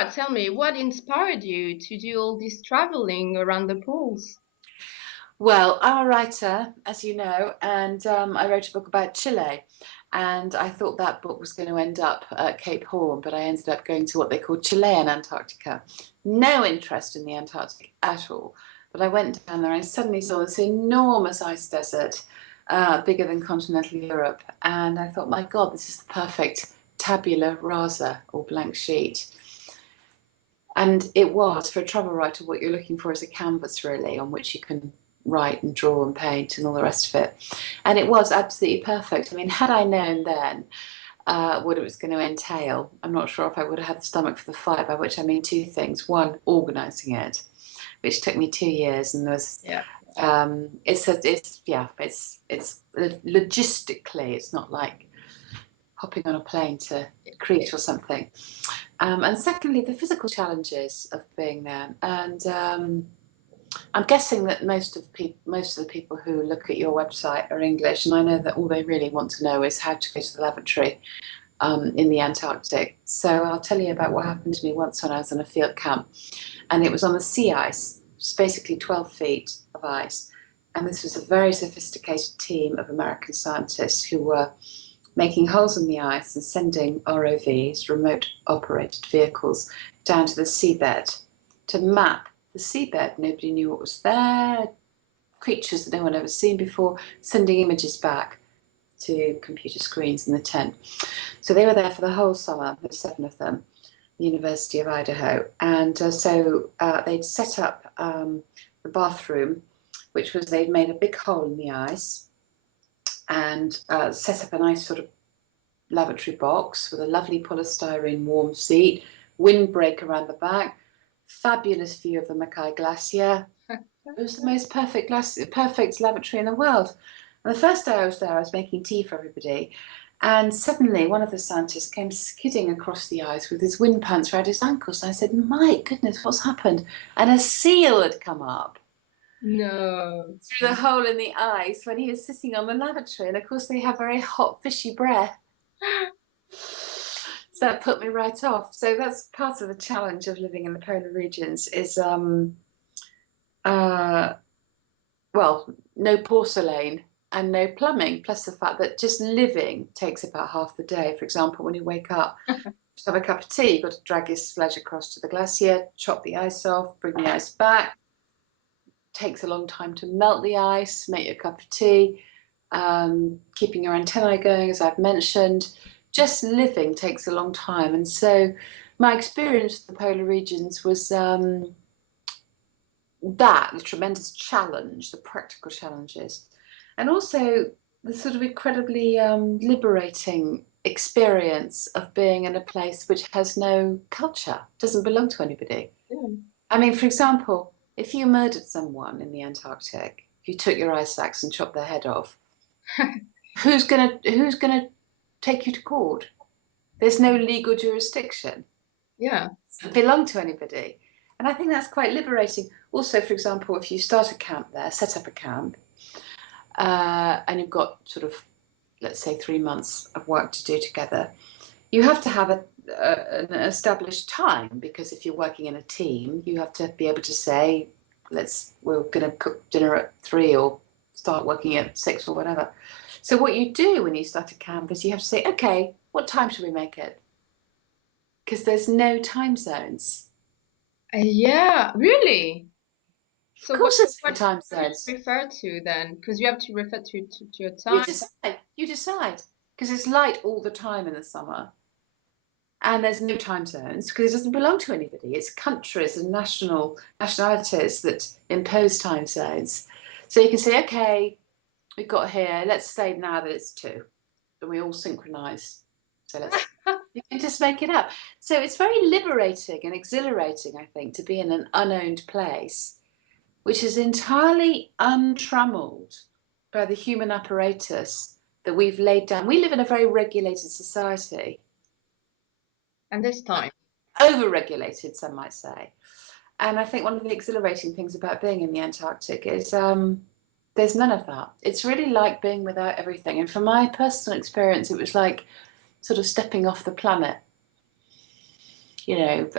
Sara, tell me, what inspired you to do all this traveling around the poles? Well, I'm a writer, as you know, and I wrote a book about Chile. And I thought that book was going to end up at Cape Horn, but I ended up going to what they call Chilean Antarctica. No interest in the Antarctic at all. But I went down there and suddenly saw this enormous ice desert, bigger than continental Europe. And I thought, my God, this is the perfect tabula rasa, or blank sheet. And it was, for a travel writer, what you're looking for is a canvas, really, on which you can write and draw and paint and all the rest of it. And it was absolutely perfect. I mean, had I known then what it was going to entail, I'm not sure if I would have had the stomach for the fight, by which I mean two things. One, organising it, which took me 2 years, and there was Yeah. it's logistically, it's not like hopping on a plane to Crete or something. And secondly, the physical challenges of being there. And I'm guessing that most of the people who look at your website are English, and I know that all they really want to know is how to go to the lavatory in the Antarctic. So I'll tell you about what happened to me once when I was on a field camp, and it was on the sea ice. It's basically 12 feet of ice, and this was a very sophisticated team of American scientists who were making holes in the ice and sending ROVs, remote operated vehicles, down to the seabed to map the seabed. Nobody knew what was there, creatures that no one had ever seen before, sending images back to computer screens in the tent. So they were there for the whole summer. There were 7 of them, the University of Idaho. And they'd set up the bathroom, which was they'd made a big hole in the ice and set up a nice sort of lavatory box with a lovely polystyrene warm seat, windbreak around the back, fabulous view of the Mackay Glacier. It was the most perfect lavatory in the world. And the first day I was there, I was making tea for everybody. And suddenly one of the scientists came skidding across the ice with his wind pants around his ankles. And I said, my goodness, what's happened? And a seal had come up No. through the hole in the ice when he was sitting on the lavatory. And of course, they have very hot, fishy breath. So that put me right off. So that's part of the challenge of living in the polar regions is uh, well, no porcelain and no plumbing, plus the fact that just living takes about half the day. For example, when you wake up, just have a cup of tea, you've got to drag your sledge across to the glacier, chop the ice off, bring the ice back. Takes a long time to melt the ice, make your cup of tea, keeping your antennae going, as I've mentioned. Just living takes a long time. And so my experience of the polar regions was the tremendous challenge, the practical challenges, and also the sort of incredibly liberating experience of being in a place which has no culture, doesn't belong to anybody. Yeah. I mean, for example, if you murdered someone in the Antarctic, if you took your ice axe and chopped their head off, who's gonna take you to court? There's no legal jurisdiction. Yeah. It doesn't belong to anybody. And I think that's quite liberating. Also, for example, if you start a camp there, set up a camp, and you've got sort of, let's say, 3 months of work to do together, you have to have an established time, because if you're working in a team, you have to be able to say, we're going to cook dinner at 3 or start working at 6 or whatever. So what you do when you start a camp is you have to say, okay, what time should we make it? Because there's no time zones. Yeah, really? Of So course, there's no what time do you zones. refer to then? Because you have to refer to your You time. decide. You decide. Because it's light all the time in the summer. And there's no time zones because it doesn't belong to anybody. It's countries and nationalities that impose time zones. So you can say, okay, we've got here, let's say now that it's 2, and we all synchronize. So you can just make it up. So it's very liberating and exhilarating, I think, to be in an unowned place, which is entirely untrammeled by the human apparatus that we've laid down. We live in a very regulated society, And this time. over-regulated, some might say. And I think one of the exhilarating things about being in the Antarctic is there's none of that. It's really like being without everything. And from my personal experience, it was like sort of stepping off the planet. You know,